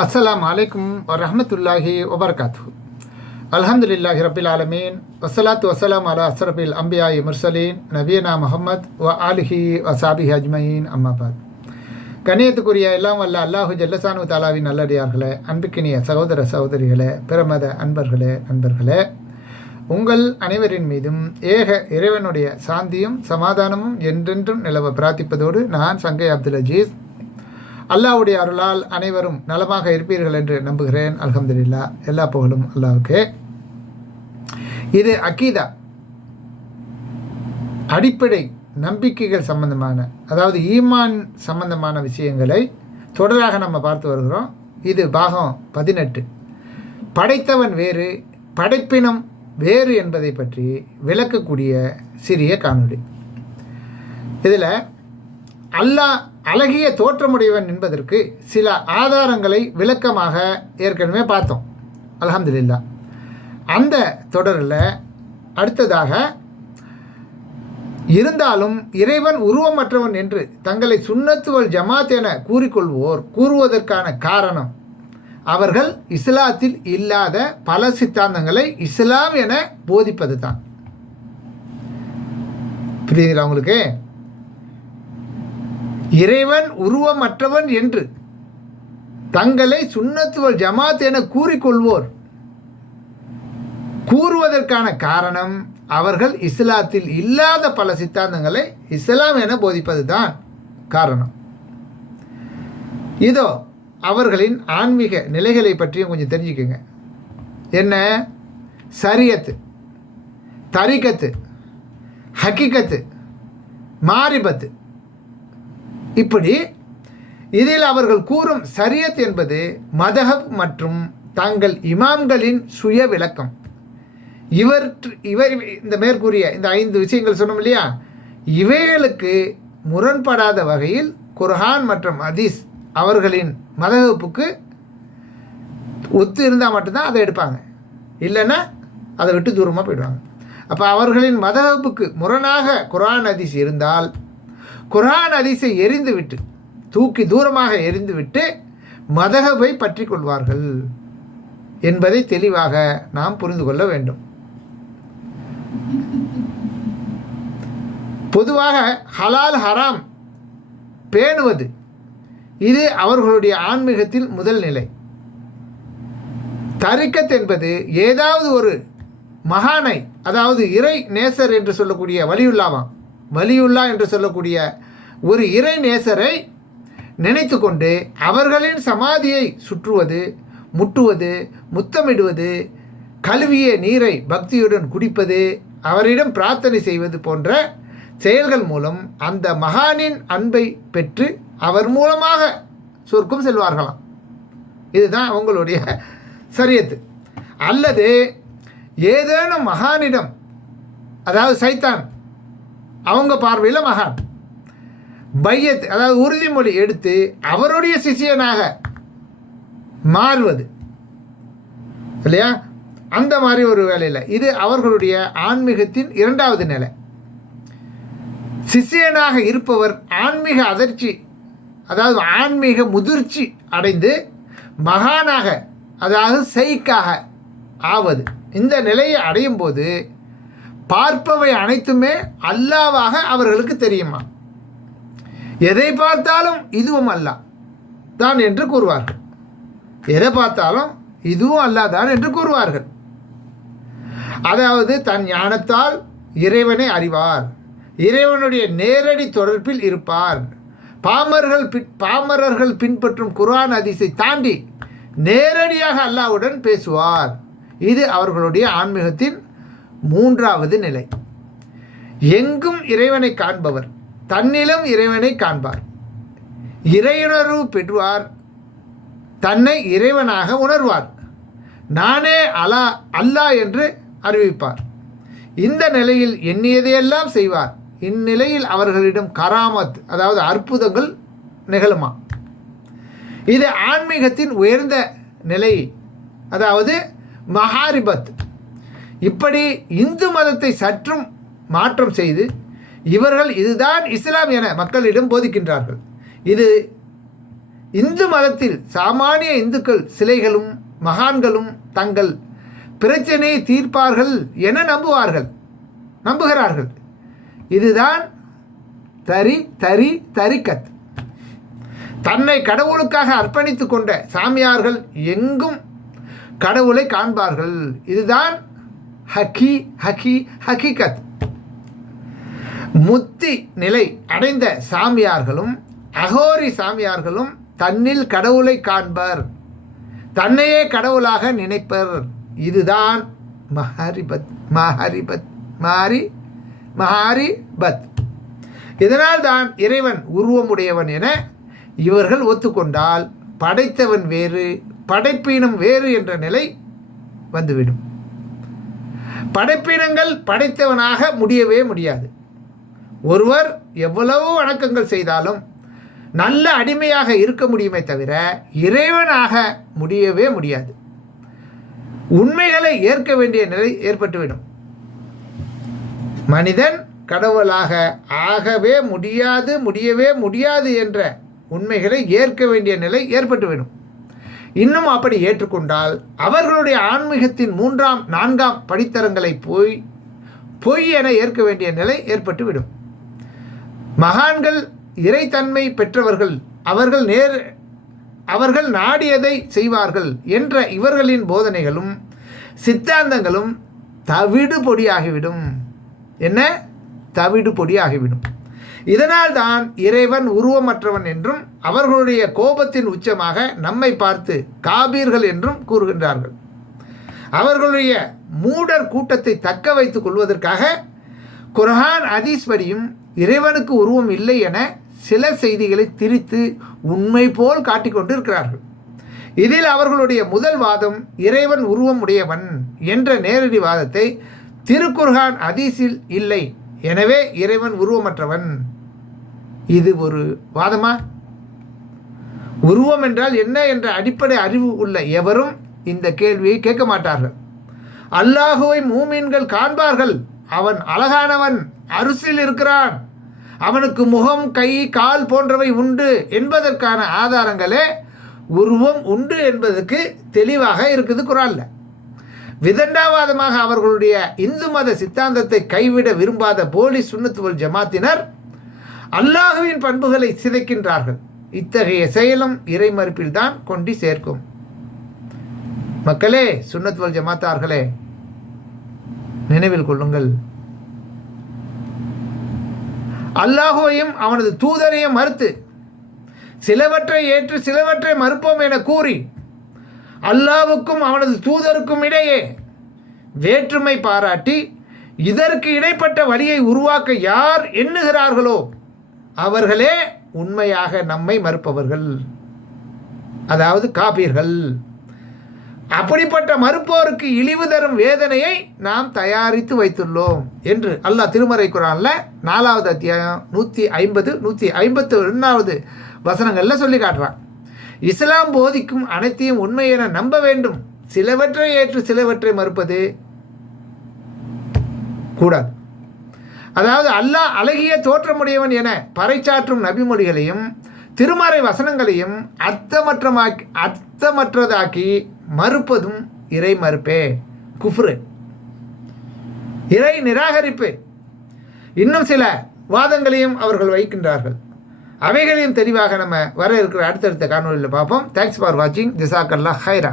அஸ்ஸலாமு அலைக்கும் வரஹ்மத்துல்லாஹி வபரகாத்துஹு. அல்ஹம்துலில்லாஹி ரப்பில் ஆலமீன் வஸ்ஸலாத்து வஸ்ஸலாம் அலா அஸ்ரஃபில் அம்பியாஇ முர்சலீன் நபியனா முஹம்மத் வ ஆலிஹி வஸாபிஹி அஜ்மஈன். அம்மாபாத். கண்ணியத்துக்குரிய எல்லாம் வல்ல அல்லாஹு ஜல்லசானு தாலாவின் நல்லடியார்களே, அன்புக்கினிய சகோதர சகோதரிகளே, பிரமத அன்பர்களே, நண்பர்களே, உங்கள் அனைவரின் மீதும் ஏக இறைவனுடைய சாந்தியும் சமாதானமும் என்றென்றும் நிலவ பிரார்த்திப்பதோடு நான் சங்கை அப்துல் அஜீஸ். அல்லாஹ்வுடைய அருளால் அனைவரும் நலமாக இருப்பீர்கள் என்று நம்புகிறேன். அல்ஹம்துலில்லாஹ். எல்லா புகழும் அல்லாஹ்வுக்கே. இது அக்கீதா, அடிப்படை நம்பிக்கைகள் சம்பந்தமான, அதாவது ஈமான் சம்பந்தமான விஷயங்களை தொடராக நம்ம பார்த்து வருகிறோம். இது பாகம் 18. படைத்தவன் வேறு, படைப்பினம் வேறு என்பதை பற்றி விளக்கக்கூடிய சிறிய காணொளி. இதில் அல்லாஹ் அழகிய தோற்றமுடையவன் என்பதற்கு சில ஆதாரங்களை விளக்கமாக ஏற்கனவே பார்த்தோம். அல்ஹம்துலில்லாஹ். அந்த தொடரில் அடுத்ததாக, இருந்தாலும் இறைவன் உருவமற்றவன் என்று தங்களை சுன்னத்துவல் ஜமாத் என கூறுவதற்கான காரணம், அவர்கள் இஸ்லாத்தில் இல்லாத பல சித்தாந்தங்களை இஸ்லாம் என போதிப்பது தான். புரியுதுங்களா உங்களுக்கு? இறைவன் உருவமற்றவன் என்று தங்களை சுன்னத்துவல் ஜமாத் என கூறுவதற்கான காரணம், அவர்கள் இஸ்லாத்தில் இல்லாத பல சித்தாந்தங்களை இஸ்லாம் என போதிப்பது தான் காரணம். இதோ அவர்களின் ஆன்மீக நிலைகளை பற்றியும் கொஞ்சம் தெரிஞ்சுக்கோங்க. என்ன? ஷரியத்து, தரிகத்து, ஹக்கீகத்து, மாரிபத்து. இப்படி இதில் அவர்கள் கூறும் ஷரியத் என்பது மதஹப் மற்றும் தங்கள் இமாம்களின் சுய விளக்கம். இவர் இந்த மேற்கூறிய இந்த 5 விஷயங்கள் சொன்னோம் இல்லையா, இவைகளுக்கு முரண்படாத வகையில் குர்ஆன் மற்றும் ஹதீஸ் அவர்களின் மதஹப்புக்கு ஒத்து இருந்தால் மட்டும்தான் அதை எடுப்பாங்க, இல்லைன்னா அதை விட்டு தூரமாக போயிடுவாங்க. அப்போ அவர்களின் மதஹப்புக்கு முரணாக குர்ஆன் ஹதீஸ் இருந்தால் குர்ஆன் ஹதீஸை எரிந்துவிட்டு, தூக்கி தூரமாக எரிந்துவிட்டு மதஹபை பற்றி கொள்வார்கள் என்பதை தெளிவாக நாம் புரிந்து கொள்ள வேண்டும். பொதுவாக ஹலால் ஹராம் பேணுவது, இது அவர்களுடைய ஆன்மீகத்தில் முதல் நிலை. தரிக்கத் என்பது ஏதாவது ஒரு மகானை, அதாவது இறை நேசர் என்று சொல்லக்கூடிய வலியுல்லா என்று சொல்லக்கூடிய ஒரு இறை நேசரை நினைத்து கொண்டு அவர்களின் சமாதியை சுற்றுவது, முட்டுவது, முத்தமிடுவது, கழுவிய நீரை பக்தியுடன் குடிப்பது, அவரிடம் பிரார்த்தனை செய்வது போன்ற செயல்கள் மூலம் அந்த மகானின் அன்பை பெற்று அவர் மூலமாக சொர்க்கம் செல்வார்களாம். இதுதான் அவங்களுடைய ஷரியத்து. அல்லது ஏதேனும் மகானிடம், அதாவது சைத்தான், அவங்க பார்வையில் மகான் பையத், அதாவது உறுதிமொழி எடுத்து அவருடைய சிஷியனாக மாறுவது இல்லையா, அந்த மாதிரி ஒரு வேலையில் இது அவர்களுடைய ஆன்மீகத்தின் 2வது நிலை. சிஷியனாக இருப்பவர் ஆன்மீக அதிர்ச்சி, அதாவது ஆன்மீக முதிர்ச்சி அடைந்து மகானாக, அதாவது ஷைக்காக ஆவது. இந்த நிலையை அடையும் போது பார்ப்பவை அனைத்துமே அல்லாவாக அவர்களுக்கு தெரியுமா, எதை பார்த்தாலும் இதுவும் அல்லாஹ் தான் என்று கூறுவார்கள். எதை பார்த்தாலும் இதுவும் அல்லாஹ் தான் என்று கூறுவார்கள். அதாவது தன் ஞானத்தால் இறைவனை அறிவார், இறைவனுடைய நேரடி தொடர்பில் இருப்பார், பாமரர்கள் பின்பற்றும் குர்ஆன் ஹதீஸை தாண்டி நேரடியாக அல்லாஹ்வுடன் பேசுவார். இது அவர்களுடைய ஆன்மீகத்தின் 3வது நிலை. எங்கும் இறைவனை காண்பவர் தன்னிலும் இறைவனை காண்பார், இறையுணர்வு பெறுவார், தன்னை இறைவனாக உணர்வார், நானே அல்லாஹ் என்று அறிவிப்பார். இந்த நிலையில் எண்ணியதையெல்லாம் செய்வார். இந்நிலையில் அவர்களிடம் கராமத், அதாவது அற்புதங்கள் நிகழுமா. இது ஆன்மீகத்தின் உயர்ந்த நிலை, அதாவது மஹாரிபத். இப்படி இந்து மதத்தை சற்றும் மாற்றம் செய்து இவர்கள் இதுதான் இஸ்லாம் என மக்களிடம் போதிக்கின்றார்கள். இது இந்து மதத்தில் சாமானிய இந்துக்கள் சிலைகளும் மகான்களும் தங்கள் பிரச்சனையை தீர்ப்பார்கள் என நம்புகிறார்கள். இதுதான் தரிகத். தன்னை கடவுளுக்காக அர்ப்பணித்து கொண்ட சாமியார்கள் எங்கும் கடவுளை காண்பார்கள். இதுதான் ஹக்கீகத். முத்தி நிலை அடைந்த சாமியார்களும் அகோரி சாமியார்களும் தன்னில் கடவுளை காண்பர், தன்னையே கடவுளாக நினைப்பர். இதுதான் மஹாரிபத். இதனால் தான் இறைவன் உருவமுடையவன் என இவர்கள் ஒத்துக்கொண்டால் படைத்தவன் வேறு படைப்பினம் வேறு என்ற நிலை வந்துவிடும். படைப்பினங்கள் படைத்தவனாக முடியவே முடியாது. ஒருவர் எவ்வளவு வணக்கங்கள் செய்தாலும் நல்ல அடிமையாக இருக்க முடியுமே தவிர இறைவனாக முடியவே முடியாது. உண்மைகளை ஏற்க வேண்டிய நிலை ஏற்பட்டுவிடும். மனிதன் கடவுளாக ஆகவே முடியவே முடியாது என்ற உண்மைகளை ஏற்க வேண்டிய நிலை ஏற்பட்டுவிடும். இன்னும் அப்படி ஏற்றுக்கொண்டால் அவர்களுடைய ஆன்மீகத்தின் 3ஆம் 4ஆம் படித்தரங்களை பொய் என ஏற்க வேண்டிய நிலை ஏற்பட்டுவிடும். மகான்கள் இறைத்தன்மை பெற்றவர்கள், அவர்கள் நாடியதை செய்வார்கள் என்ற இவர்களின் போதனைகளும் சித்தாந்தங்களும் தவிடு பொடியாகிவிடும். இதனால் தான் இறைவன் உருவமற்றவன் என்றும் அவர்களுடைய கோபத்தின் உச்சமாக நம்மை பார்த்து காபீர்கள் என்றும் கூறுகின்றார்கள். அவர்களுடைய மூடர் கூட்டத்தை தக்க வைத்துக் கொள்வதற்காக குர்ஆன் ஹதீஸ் படியும் இறைவனுக்கு உருவம் இல்லை என சில செய்திகளை திரித்து உண்மை போல் காட்டிக்கொண்டு இருக்கிறார்கள். இதில் அவர்களுடைய முதல் வாதம் இறைவன் உருவம் உடையவன் என்ற நேரடி வாதத்தை திருக்குர்ஆன் ஹதீஸில் இல்லை, எனவே இறைவன் உருவமற்றவன். இது ஒரு வாதமா? உருவம் என்றால் என்ன என்ற அடிப்படை அறிவு உள்ள எவரும் இந்த கேள்வியை கேட்க மாட்டார்கள். அல்லாஹுவை மூமின்கள் காண்பார்கள். அவன் அழகானவன், அரிசில் இருக்கிறான், அவனுக்கு முகம், கை, கால் போன்றவை உண்டு என்பதற்கான ஆதாரங்களே உருவம் உண்டு என்பதற்கு தெளிவாக இருக்குது குர்ஆன்ல. விதண்டாவாதமாக அவர்களுடைய இந்து மத சித்தாந்தத்தை கைவிட விரும்பாத போலி சுன்னத் வல் ஜமாத்தினர் அல்லாஹுவின் பண்புகளை சிதைக்கின்றார்கள். இத்தகைய செயலும் இறை மறுப்பில் தான் கொண்டு சேர்க்கும். மக்களே, சுன்னத் வல் ஜமாத்தார்களே, நினைவில் கொள்ளுங்கள், அல்லாஹுவையும் அவனது தூதரையும் மறுத்து சிலவற்றை ஏற்று சிலவற்றை மறுப்போம் என கூறி அல்லாஹ்வுக்கும் அவனது தூதருக்கும் இடையே வேற்றுமை பாராட்டி இதற்கு இடைப்பட்ட வழியை உருவாக்க யார் எண்ணுகிறார்களோ அவர்களே உண்மையாக நம்மை மறுப்பவர்கள், அதாவது காபீர்கள். அப்படிப்பட்ட மறுப்போருக்கு இழிவு தரும் வேதனையை நாம் தயாரித்து வைத்துள்ளோம் என்று அல்லாஹ் திருமறை குர்ஆன்ல 4வது அத்தியாயம் 150 152வது வசனங்களில் சொல்லி காட்டுறான். இஸ்லாம் போதிக்கும் அனைத்தையும் உண்மை என நம்ப வேண்டும். சிலவற்றை ஏற்று சிலவற்றை மறுப்பது கூடாது. அதாவது அல்லாஹ் அழகிய தோற்றமுடையவன் என பறைச்சாற்றும் நபிமொழிகளையும் திருமறை வசனங்களையும் அர்த்தமற்றதாக்கி மறுப்பதும் இறை மறுப்பே, குஃப்ரு, இறை நிராகரிப்பு. இன்னும் சில வாதங்களையும் அவர்கள் வைக்கின்றார்கள். அவைகளையும் தெளிவாக நம்ம வர இருக்கிற அடுத்தடுத்த காணொலியில் பார்ப்போம். தேங்க்ஸ் ஃபார் வாட்சிங். ஜஸாக்கல்லாஹ் ஹைரா.